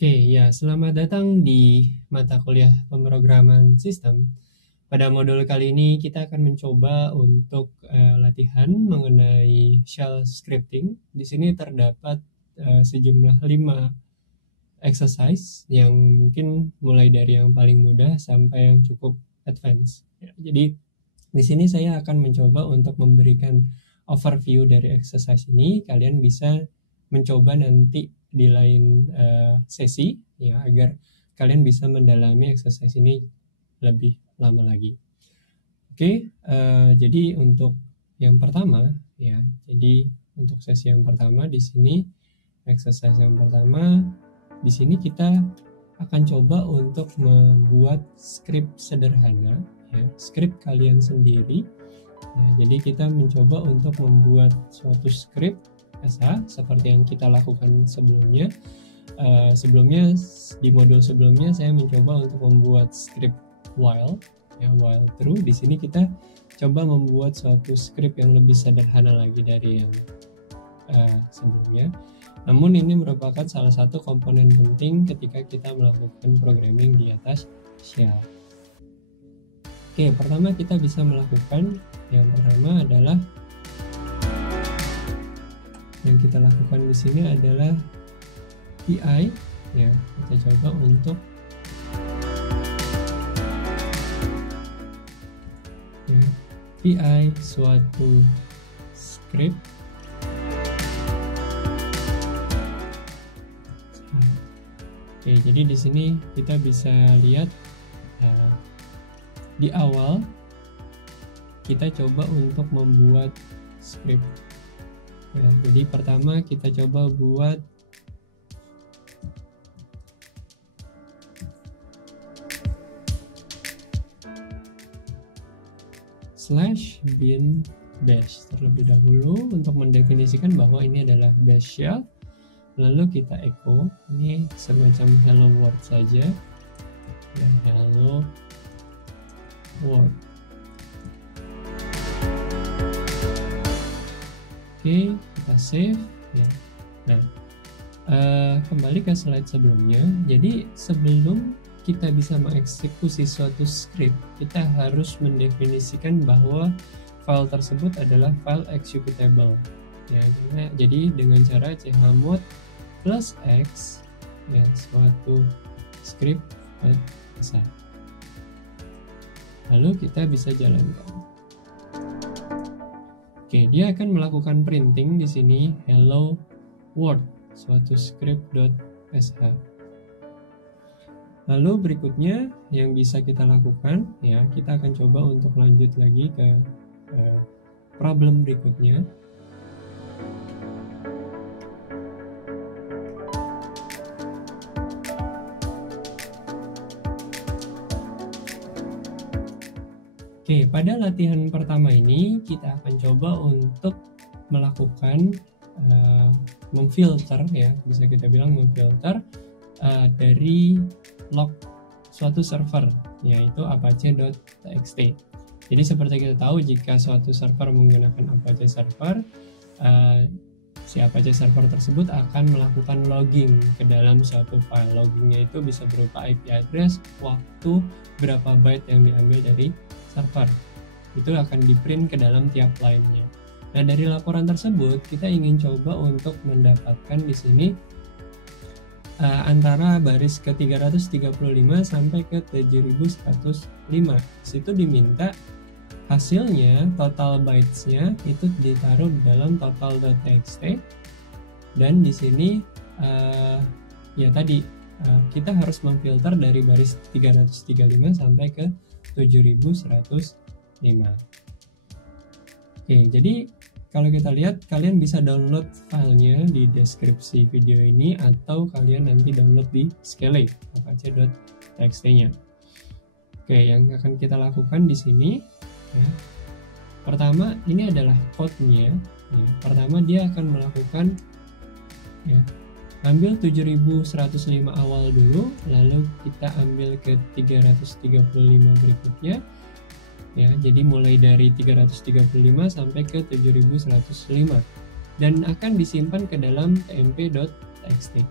Oke, ya, selamat datang di mata kuliah pemrograman sistem. Pada modul kali ini kita akan mencoba untuk latihan mengenai shell scripting. Di sini terdapat sejumlah 5 exercise yang mungkin mulai dari yang paling mudah sampai yang cukup advance. Ya, jadi di sini saya akan mencoba untuk memberikan overview dari exercise ini. Kalian bisa mencoba nanti di lain sesi ya, agar kalian bisa mendalami exercise ini lebih lama lagi. Oke, jadi untuk yang pertama ya, jadi untuk sesi yang pertama di sini, exercise yang pertama di sini kita akan coba untuk membuat script sederhana ya, script kalian sendiri ya. Jadi kita mencoba untuk membuat suatu script SH seperti yang kita lakukan sebelumnya. Sebelumnya di modul sebelumnya saya mencoba untuk membuat script while ya, while true. Di sini kita coba membuat suatu script yang lebih sederhana lagi dari yang sebelumnya. Namun ini merupakan salah satu komponen penting ketika kita melakukan programming di atas shell. Oke, pertama kita bisa melakukan, yang pertama adalah yang kita lakukan di sini adalah PI ya. Kita coba untuk ya, PI suatu script. Oke, jadi di sini kita bisa lihat di awal kita coba untuk membuat script. Ya, jadi pertama kita coba buat /bin bash terlebih dahulu untuk mendefinisikan bahwa ini adalah bash shell. Lalu kita echo, ini semacam hello world saja ya, hello world. Oke, kita save ya. Nah, kembali ke slide sebelumnya. Jadi sebelum kita bisa mengeksekusi suatu script, kita harus mendefinisikan bahwa file tersebut adalah file executable ya. Jadi dengan cara chmod +x ya, suatu script bisa. Lalu kita bisa jalankan. Oke, dia akan melakukan printing di sini hello world suatu script.sh. Lalu berikutnya yang bisa kita lakukan ya, kita akan coba untuk lanjut lagi ke problem berikutnya. Oke, pada latihan pertama ini kita akan coba untuk melakukan memfilter ya, bisa kita bilang memfilter dari log suatu server, yaitu apache.txt. Jadi seperti kita tahu, jika suatu server menggunakan Apache server, si Apache server tersebut akan melakukan logging ke dalam suatu file. Loggingnya itu bisa berupa IP address, waktu, berapa byte yang diambil dari server. Itu akan di-print ke dalam tiap line-nya. Nah, dari laporan tersebut kita ingin coba untuk mendapatkan di sini antara baris ke 335 sampai ke 7105. Situ diminta hasilnya, total bytes-nya itu ditaruh di dalam total.txt, dan di sini ya tadi kita harus memfilter dari baris 335 sampai ke 7105. Oke, jadi kalau kita lihat, kalian bisa download filenya di deskripsi video ini, atau kalian nanti download di Skele apache.txt-nya. Oke, yang akan kita lakukan di sini ya, pertama ini adalah code-nya ya. Pertama dia akan melakukan ya, ambil 7105 awal dulu, lalu kita ambil ke 335 berikutnya ya. Jadi mulai dari 335 sampai ke 7105, dan akan disimpan ke dalam tmp.txt.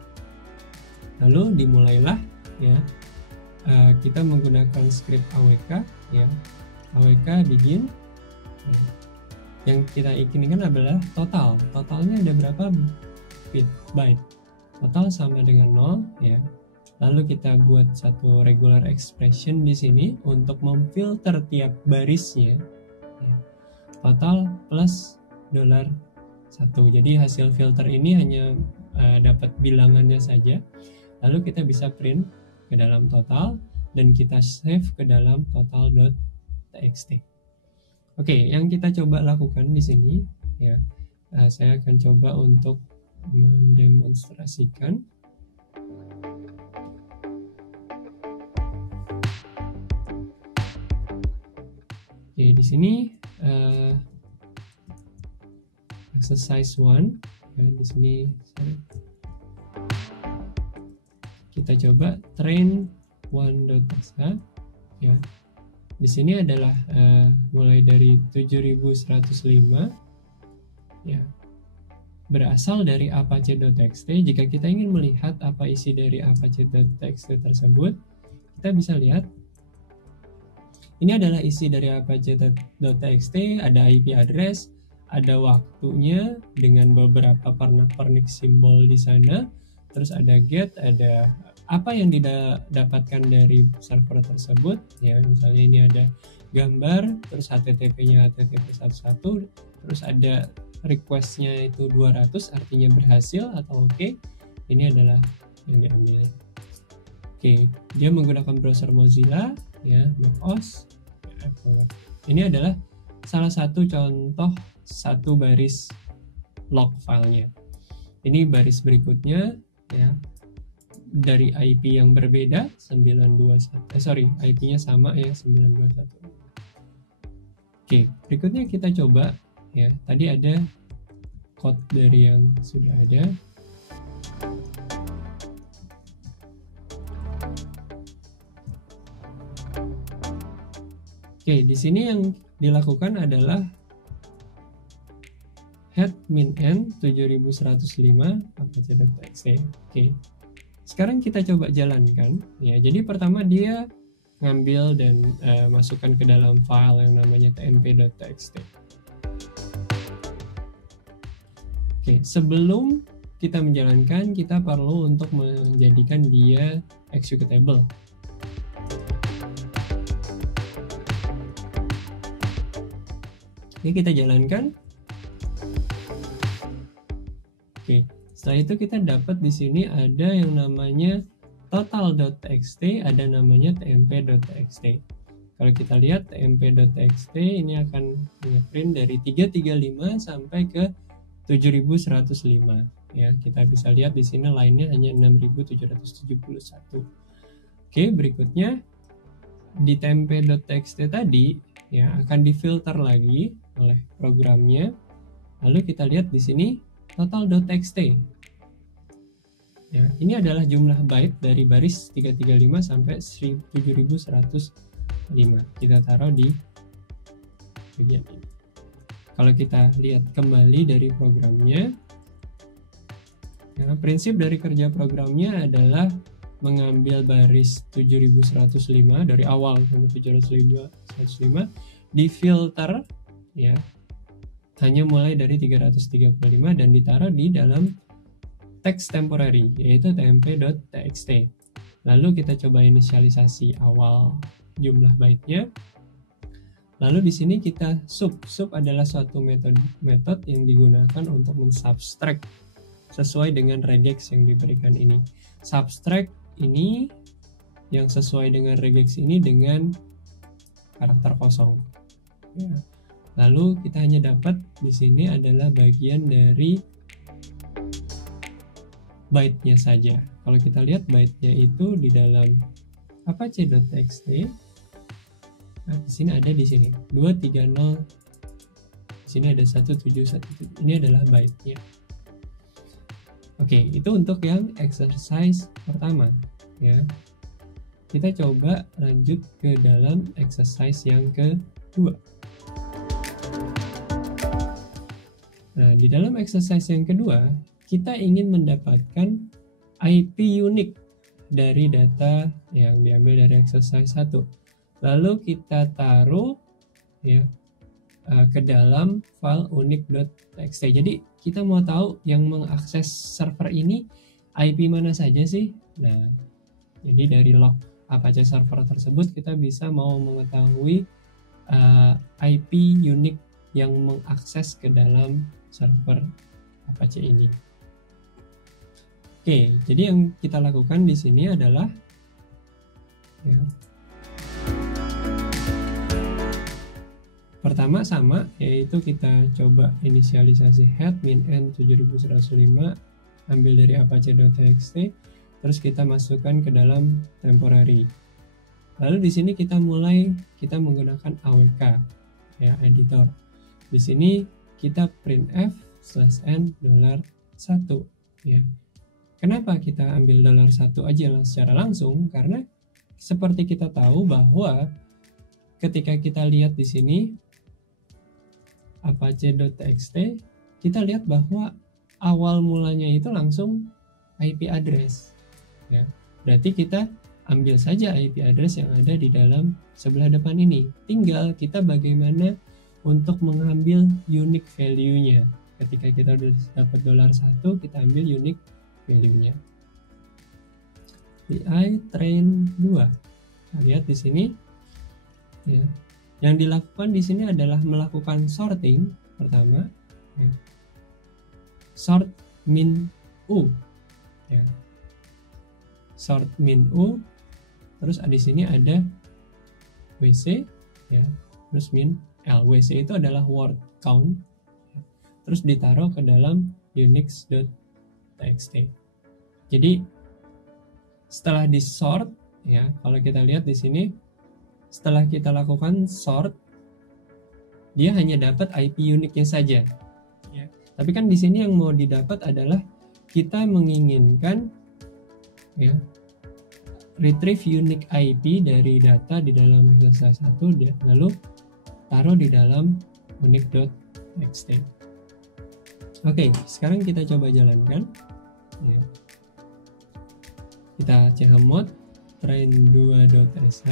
Lalu dimulailah ya, kita menggunakan script awk ya, awk begin. Yang kita inginkan adalah totalnya ada berapa byte, total sama dengan 0 ya. Lalu kita buat satu regular expression di sini untuk memfilter tiap barisnya ya. Total plus $1. Jadi hasil filter ini hanya dapat bilangannya saja. Lalu kita bisa print ke dalam total dan kita save ke dalam total.txt. Oke, yang kita coba lakukan di sini ya, saya akan coba untuk mendemonstrasikan. Oke, di sini exercise 1 ya, di sini kita coba train 1.x ya. Di sini adalah mulai dari 7105 ya, berasal dari apache.txt. Jika kita ingin melihat apa isi dari apache.txt tersebut, kita bisa lihat ini adalah isi dari apache.txt, ada IP address, ada waktunya dengan beberapa pernak-pernik simbol di sana, terus ada get, ada apa yang didapatkan dari server tersebut ya, misalnya ini ada gambar, terus HTTP-nya HTTP 11, terus ada request-nya itu 200, artinya berhasil atau oke. Ini adalah yang diambil. Oke, dia menggunakan browser Mozilla ya, macOS ya, Apple. Ini adalah salah satu contoh satu baris log filenya. Ini baris berikutnya ya, dari IP yang berbeda 921, IP-nya sama ya, 921. Oke, berikutnya kita coba ya, tadi ada code dari yang sudah ada. Oke, di sini yang dilakukan adalah head min n 7105 apache.txt. Oke. Sekarang kita coba jalankan ya. Jadi pertama dia ngambil dan masukkan ke dalam file yang namanya tmp.txt. Oke, sebelum kita menjalankan, kita perlu untuk menjadikan dia executable. Oke, kita jalankan. Oke. Setelah itu kita dapat di sini ada yang namanya total.txt, ada namanya tmp.txt. Kalau kita lihat tmp.txt ini akan ngeprint dari 335 sampai ke 7105 ya. Kita bisa lihat di sini line-nya hanya 6771. Oke, berikutnya di tmp.txt tadi ya akan difilter lagi oleh programnya. Lalu kita lihat di sini total.txt ya, ini adalah jumlah byte dari baris 335 sampai 7105. Kita taruh di bagian ini. Kalau kita lihat kembali dari programnya ya, prinsip dari kerja programnya adalah mengambil baris 7105 dari awal sampai 7105, difilter ya, hanya mulai dari 335 dan ditaruh di dalam text temporary yaitu tmp.txt. Lalu kita coba inisialisasi awal jumlah byte-nya. Lalu di sini kita sub adalah suatu metode yang digunakan untuk mensubtract sesuai dengan regex yang diberikan ini. Subtract ini yang sesuai dengan regex ini dengan karakter kosong. Ya. Lalu kita hanya dapat di sini adalah bagian dari byte-nya saja. Kalau kita lihat byte-nya itu di dalam apache.txt. Nah, di sini ada di sini 230. Di sini ada 1717. Ini adalah byte-nya. Oke, itu untuk yang exercise pertama ya. Kita coba lanjut ke dalam exercise yang kedua. Nah, di dalam exercise yang kedua, kita ingin mendapatkan IP unik dari data yang diambil dari exercise 1. Lalu kita taruh ya ke dalam file unique.txt. Jadi kita mau tahu yang mengakses server ini IP mana saja sih. Nah, jadi dari log Apache server tersebut kita bisa mau mengetahui IP unique yang mengakses ke dalam server Apache ini. Oke, jadi yang kita lakukan di sini adalah ya, pertama sama, yaitu kita coba inisialisasi head min n 7105, ambil dari apache.txt, terus kita masukkan ke dalam temporary. Lalu di sini kita menggunakan awk ya, editor. Di sini kita printf /n $1 ya. Kenapa kita ambil $1 aja secara langsung? Karena seperti kita tahu bahwa ketika kita lihat di sini apache.txt, kita lihat bahwa awal mulanya itu langsung IP address ya. Berarti kita ambil saja IP address yang ada di dalam sebelah depan ini. Tinggal kita bagaimana untuk mengambil unique value-nya. Ketika kita udah dapat $1, kita ambil unique value-nya. Di train 2. Nah, lihat di sini ya. Yang dilakukan di sini adalah melakukan sorting pertama ya. Sort min u ya. Sort min u, terus di sini ada wc ya, terus min l. Wc itu adalah word count ya. Terus ditaruh ke dalam unix.txt. Jadi setelah di sort ya, kalau kita lihat di sini setelah kita lakukan sort, dia hanya dapat IP uniknya saja ya. Tapi kan di sini yang mau didapat adalah kita menginginkan ya, retrieve unique IP dari data di dalam exercise 1 lalu taruh di dalam unique.txt. Oke, sekarang kita coba jalankan ya. Kita chmod train2.sh.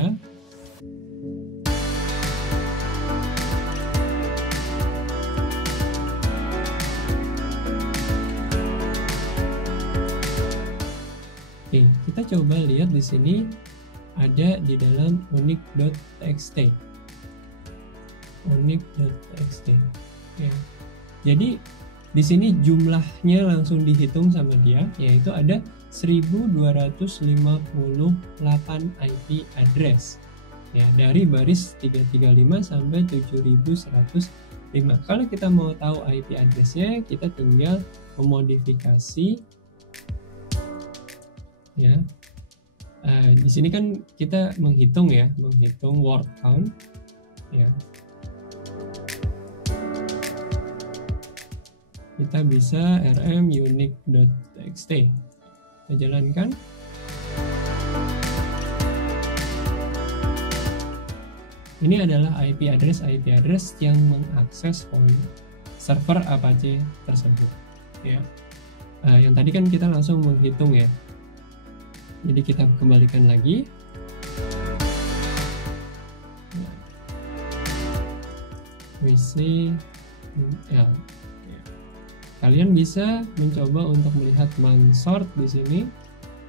Oke, kita coba lihat di sini ada di dalam unique.txt. Unique.txt. Ya. Jadi di sini jumlahnya langsung dihitung sama dia, yaitu ada 1258 IP address ya, dari baris 335 sampai 7105. Kalau kita mau tahu IP addressnya, kita tinggal memodifikasi ya. Di sini kan kita menghitung word count ya. Kita bisa rm unique.txt. Kita jalankan. Ini adalah IP address yang mengakses server Apache tersebut ya. Yang tadi kan kita langsung menghitung ya. Jadi kita kembalikan lagi. wc ya. Kalian bisa mencoba untuk melihat man sort di sini,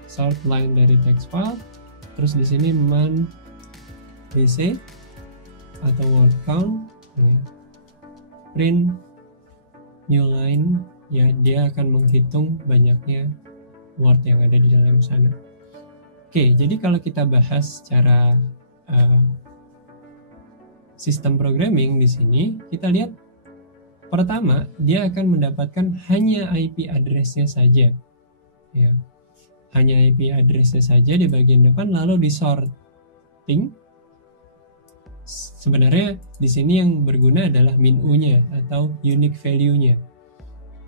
sort line dari text file, terus di sini man wc atau word count ya. Print new line ya, dia akan menghitung banyaknya word yang ada di dalam sana. Oke, jadi kalau kita bahas secara sistem programming di sini, kita lihat pertama dia akan mendapatkan hanya IP address-nya saja ya. Hanya IP address-nya saja di bagian depan, lalu di sorting. Sebenarnya di sini yang berguna adalah min u-nya atau unique value-nya.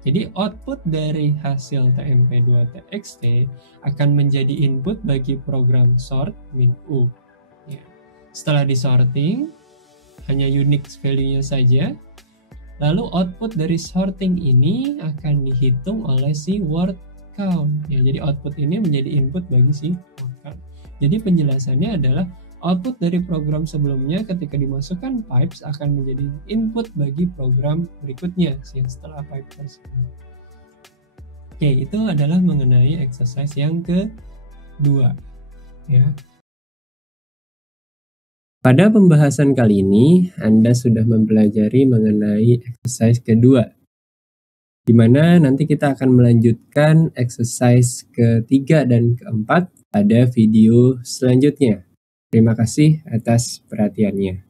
Jadi output dari hasil tmp2.txt akan menjadi input bagi program sort min u ya. Setelah di sorting hanya unique value-nya saja, lalu output dari sorting ini akan dihitung oleh si word count. Ya, jadi output ini menjadi input bagi si word count. Jadi penjelasannya adalah output dari program sebelumnya ketika dimasukkan pipes akan menjadi input bagi program berikutnya yang setelah pipe tersebut. Oke, itu adalah mengenai exercise yang kedua. Ya. Pada pembahasan kali ini, Anda sudah mempelajari mengenai exercise kedua, di mana nanti kita akan melanjutkan exercise ketiga dan keempat pada video selanjutnya. Terima kasih atas perhatiannya.